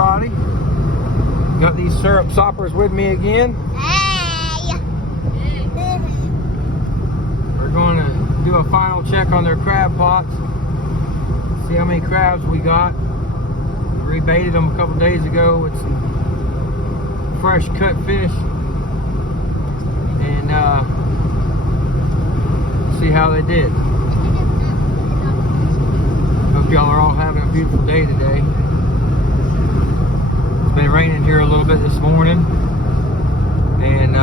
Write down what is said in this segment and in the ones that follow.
everybody. Got these syrup soppers with me again. Hey! We're going to do a final check on their crab pots. See how many crabs we got. We rebaited them a couple days ago with some fresh cut fish. And see how they did. Hope y'all are all having a beautiful day today. It's been raining here a little bit this morning, and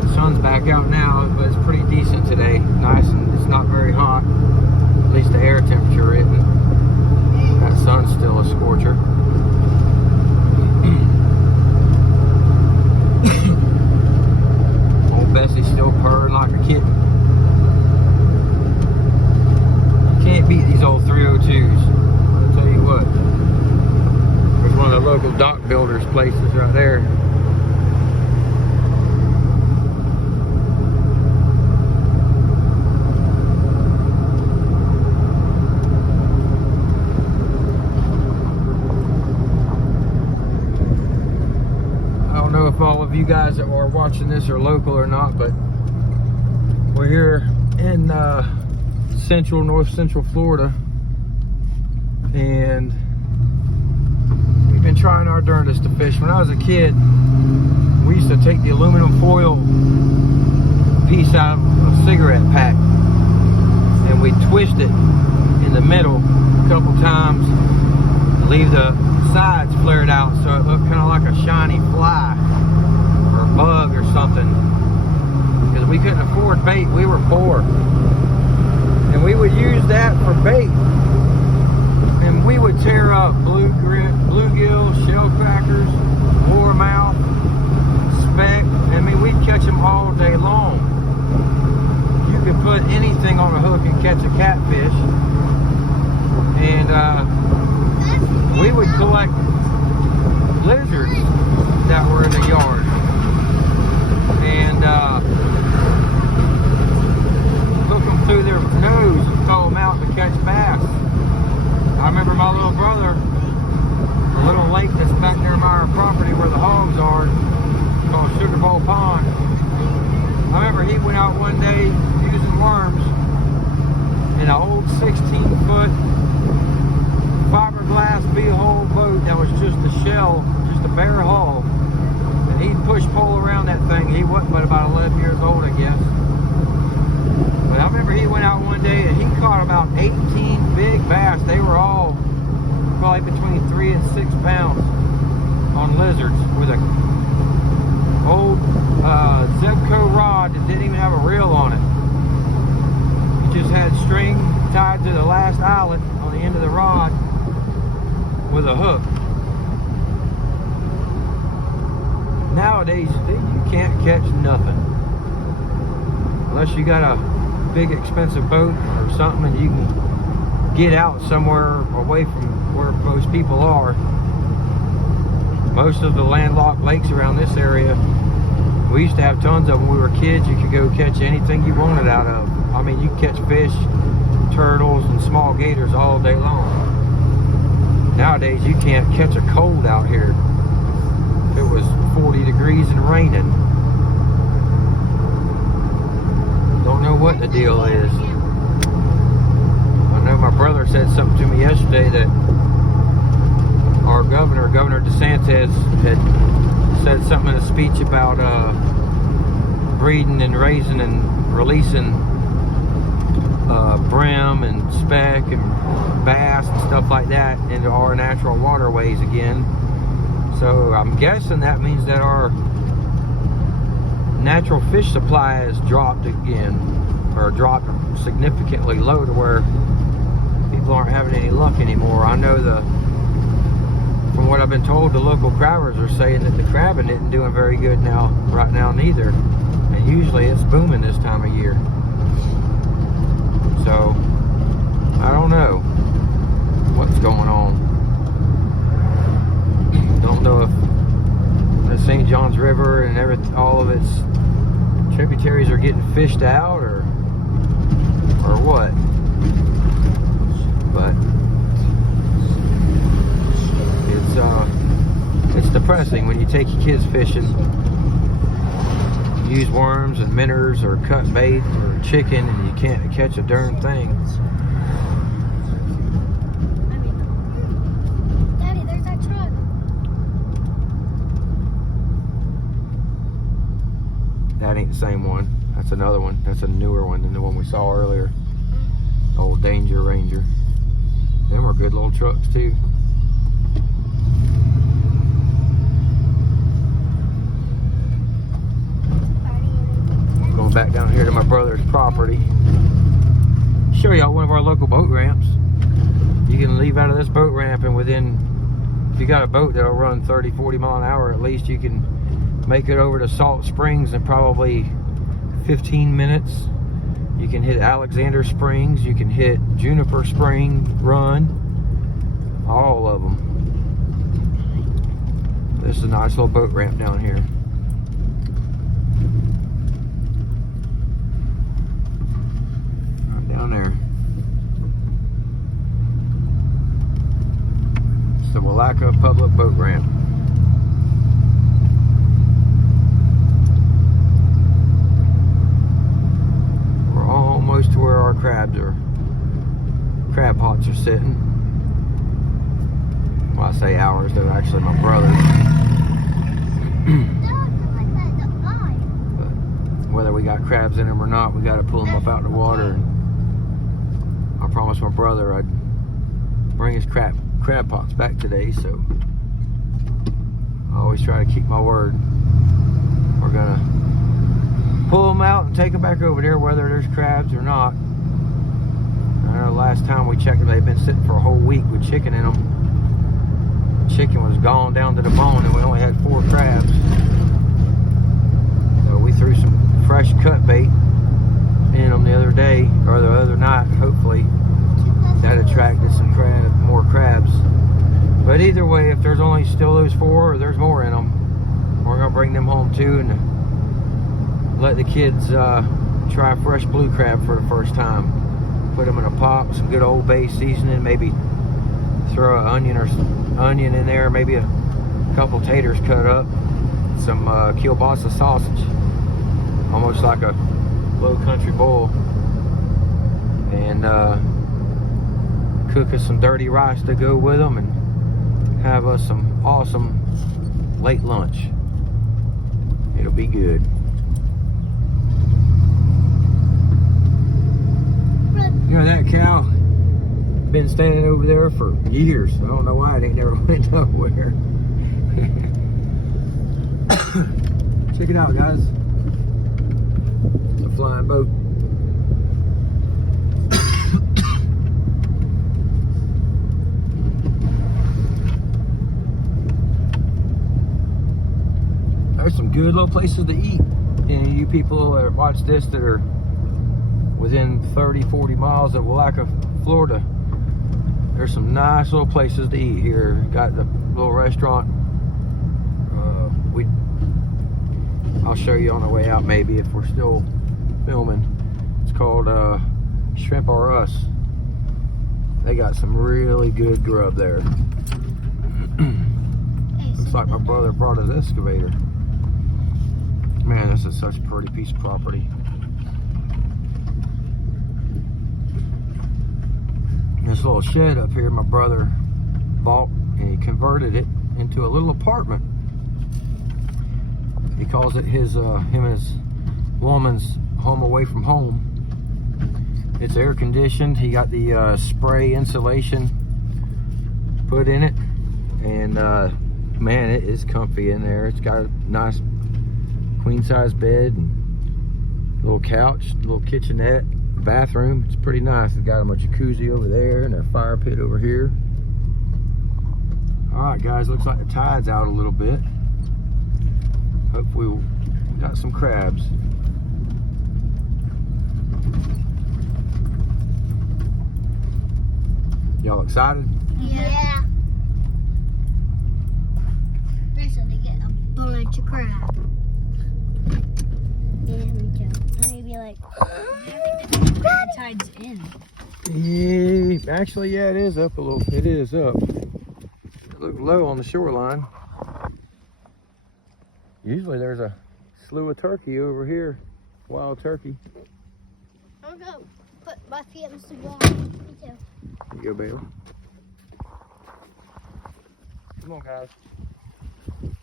the sun's back out now, but it's pretty decent today. Nice, and it's not very hot. At least the air temperature isn't. That sun's still a scorcher. Old Bessie's still purring like a kitten. Can't beat these old 302s. I'll tell you what. There's one of the local dock builders places right there. I don't know if all of you guys that are watching this are local or not, but we're here in north central Florida, and we've been trying our darndest to fish. When I was a kid, we used to take the aluminum foil piece out of a cigarette pack and we'd twist it in the middle a couple times, leave the sides flared out so it looked kind of like a shiny fly or a bug or something, because we couldn't afford bait. We were poor. And we would use that for bait. And we would tear up bluegill, shell crackers, warmouth, speck. I mean, we'd catch them all day long. You could put anything on a hook and catch a catfish. And we would collect lizards that were in the yard. And hook them through their nose and throw them out to catch bass. I remember my little brother, a little lake that's back near my property where the hogs are, called Sugar Bowl Pond. I remember he went out one day using worms in an old 16-foot fiberglass B-hole boat that was just a shell, just a bare hull. And he'd push pole around that thing. He wasn't but about 11 years old, I guess. But I remember he went out one day and he caught about 18 big bass. They were all probably between 3 and 6 pounds on lizards with a old Zebco rod that didn't even have a reel on it. He just had string tied to the last eyelet on the end of the rod with a hook. Nowadays, you can't catch nothing unless you got a big expensive boat or something and you can get out somewhere away from where most people are. Most of the landlocked lakes around this area, we used to have tons of them when we were kids. You could go catch anything you wanted out of. I mean, you could catch fish, turtles, and small gators all day long. Nowadays, you can't catch a cold out here. It was 40 degrees and raining. Don't know what the deal is. I know my brother said something to me yesterday that our Governor DeSantis, had said something in a speech about breeding and raising and releasing brim and speck and bass and stuff like that into our natural waterways again. So I'm guessing that means that our natural fish supply has dropped again, or dropped significantly low to where people aren't having any luck anymore. I know from what I've been told, the local crabbers are saying that the crabbing isn't doing very good right now neither. And usually it's booming this time of year. So I don't know what's going on. Don't know if the St. Johns River and all of its tributaries are getting fished out or what. But thing when you take your kids fishing. Use worms and minnows or cut bait or chicken, and you can't catch a darn thing. Daddy, there's that truck. That ain't the same one. That's another one. That's a newer one than the one we saw earlier. Old Danger Ranger. Them are good little trucks too. Going back down here to my brother's property. Show y'all one of our local boat ramps. You can leave out of this boat ramp, and within, if you got a boat that'll run 30, 40 mile an hour, at least you can make it over to Salt Springs in probably 15 minutes. You can hit Alexander Springs, you can hit Juniper Spring Run, all of them. This is a nice little boat ramp down here. Right down there. It's the Willaca Public Boat Ramp. Almost to where our crab pots are sitting. Well, I say ours, they're actually my brother's. But whether we got crabs in them or not, we got to pull them up out of the water. And I promised my brother I'd bring his crab pots back today, so I always try to keep my word. We're gonna pull them out and take them back over there, whether there's crabs or not. I know last time we checked them, they'd been sitting for a whole week with chicken in them. The chicken was gone down to the bone, and we only had 4 crabs. So we threw some fresh cut bait in them the other day, or the other night, hopefully. That attracted some more crabs. But either way, if there's only still those 4, or there's more in them, we're gonna bring them home too, and let the kids try fresh blue crab for the first time. Put them in a pot with some good Old Bay seasoning, maybe throw an onion in there, maybe a couple taters cut up, some kielbasa sausage, almost like a low country boil, and cook us some dirty rice to go with them, and have us some awesome late lunch. It'll be good. You know, that cow been standing over there for years. I don't know why it ain't never went nowhere. Check it out, guys. It's a flying boat. There's some good little places to eat. And you people that watch this that are within 30, 40 miles of Willaca, Florida, there's some nice little places to eat here. Got the little restaurant. I'll show you on the way out, maybe, if we're still filming. It's called Shrimp R Us. They got some really good grub there. Looks like my brother brought his excavator. Man, this is such a pretty piece of property. This little shed up here my brother bought, and he converted it into a little apartment. He calls it his him and his woman's home away from home. It's air conditioned. He got the spray insulation put in it, and man, it is comfy in there. It's got a nice queen size bed, and little couch, little kitchenette, bathroom. It's pretty nice. It's got a jacuzzi over there and a fire pit over here. All right, guys, looks like the tide's out a little bit. Hopefully we got some crabs. Y'all excited? Yeah. Next time they get a bunch of crab. Yeah, me too. I'm gonna be like, The tide's in. Yeah, actually, yeah, it is up a little. It is up. It looks low on the shoreline. Usually there's a slew of turkey over here. Wild turkey. I'm gonna put my feet in some water. Me too. Here you go, Bailey. Come on, guys. Daddy,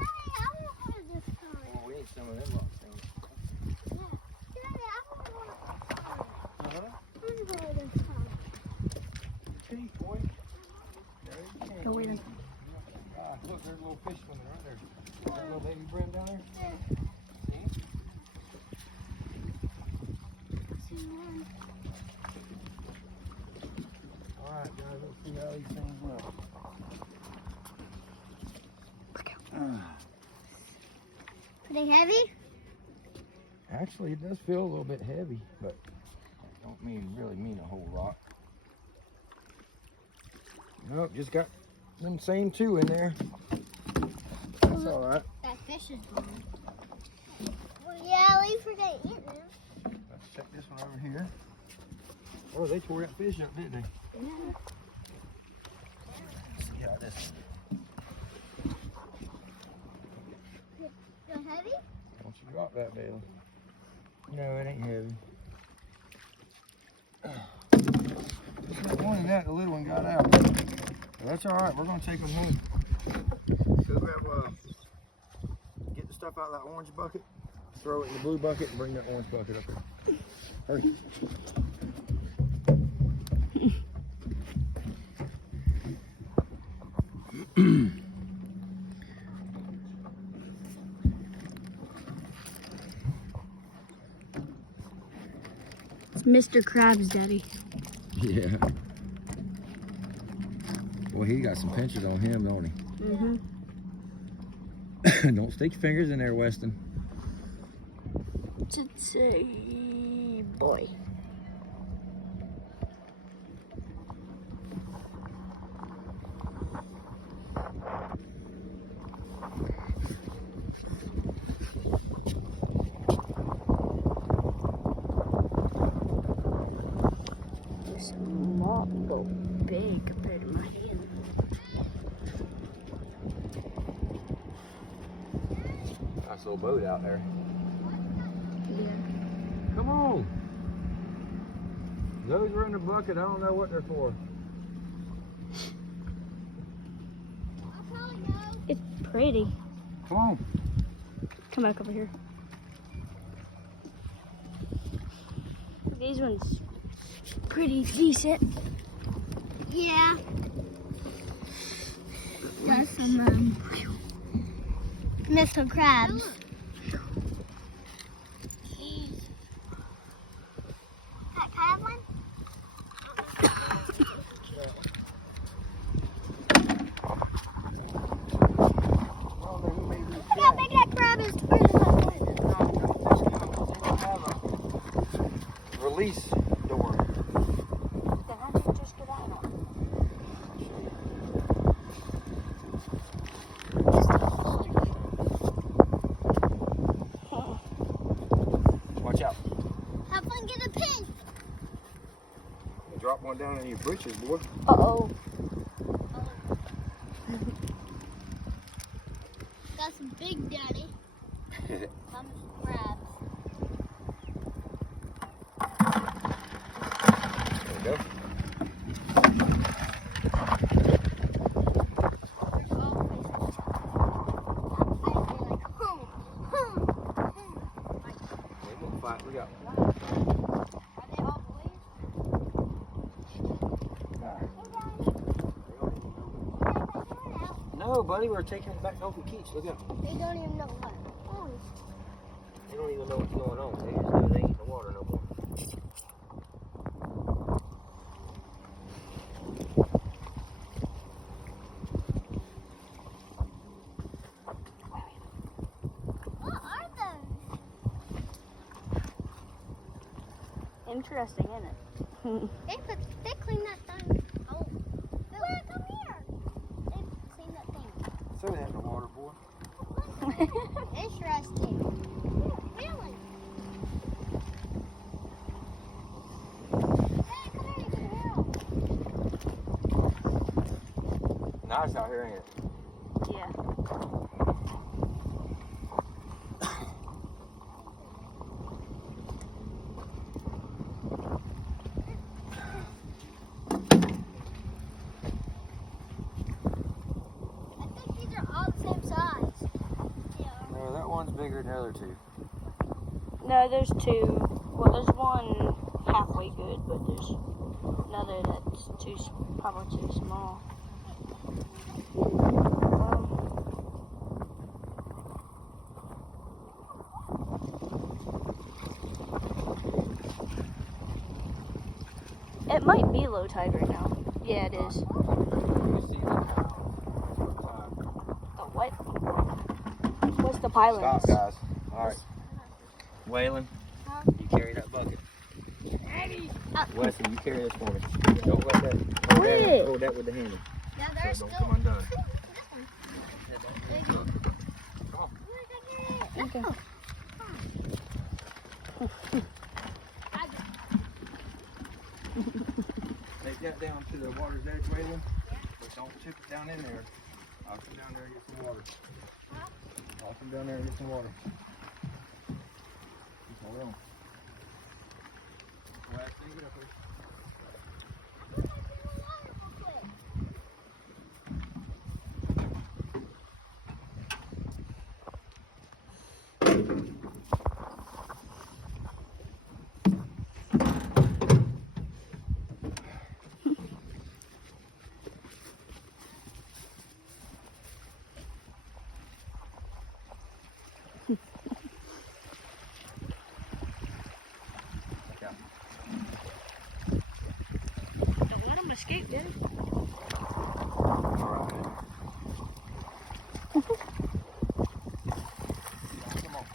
I want one of this color. Oh, we need some of them rocks. Yeah. Daddy, I want one of this color. Uh-huh. I want one of this color. See, boy. There you Go wait. Ah, look, there's a little fish swimming right there. That little baby brim down there. See? All right, guys, let's see how these things look. Are they heavy? Actually, it does feel a little bit heavy, but don't really mean a whole lot. Nope, just got them same two in there. That's all right. That fish is gone. Well, yeah, we forgot to eat them. Let's check this one over here. Oh, they tore that fish up, didn't they? Yeah. Let's see how this. They're heavy? Don't you drop that, Bailey? No, it ain't heavy. Just that one and that, the little one got out. Well, that's all right. We're gonna take them home. Go grab, get the stuff out of that orange bucket, throw it in the blue bucket, and bring that orange bucket up here. Hurry. It's Mr. Krabs, Daddy. Yeah. Well, he got some pinches on him, don't he? Mm-hmm. Don't stick your fingers in there, Weston. It's a boy. This mop go big compared to my hand. Nice little boat out there. Yeah. Come on. Those were in the bucket. I don't know what they're for. I'll probably know. It's pretty. Come on. Come back over here. These ones pretty decent. Yeah. Got some Mr. Krabs. Can I have one? Look how big that crab is. Release door. Then how did you just get out of Watch out. Have fun getting a pin. Drop one down in your britches, boy. Uh-oh. Got some big daddy. Some crabs. There we go. They won't fight. Look out. Are they all boys? No, buddy, we're taking it back to Opie Keats. Look out. They don't even know what. Oh, They don't even know what's going on. They just know they ain't in the water no more. what are those? Interesting, isn't it? They clean that thing. Oh, Where? Come here. They clean that thing. Throw that in the water, boy. Interesting. Really? Hey, come here, you can help. Nice out here, ain't it? Yeah. bigger than the other two. No, there's two. Well, there's one halfway good, but there's another that's probably too small. It might be low tide right now. Yeah, it is. The what? What's the pylons? Stop, guys. All right. Waylon, you carry that bucket. Wesley, you carry this for me. Don't let that. Hold that with the handle. Yeah, there's So don't still come undone. this one. Okay. Take that down to the water's edge, Waylon. But don't chip it down in there. I'll come down there and get some water. I'll come down there and get some water. Hold on. Wes, take it up here. Don't let them escape, dude. Come on.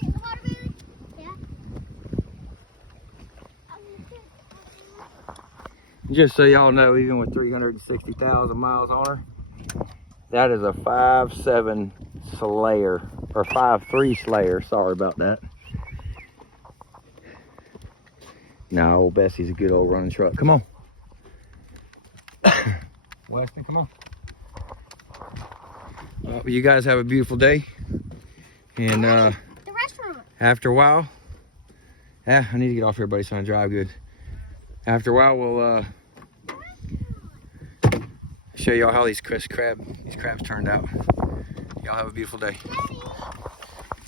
In the water, baby? Yeah. Just so y'all know, even with 360,000 miles on her, that is a 5.7 Slayer, or 5.3 Slayer. Sorry about that. No, old Bessie's a good old running truck. Come on. Weston, come on. Well, you guys have a beautiful day. And The restaurant. after a while, I need to get off here, buddy, so I can drive good. After a while, we'll show y'all how these crabs turned out. Y'all have a beautiful day. Daddy.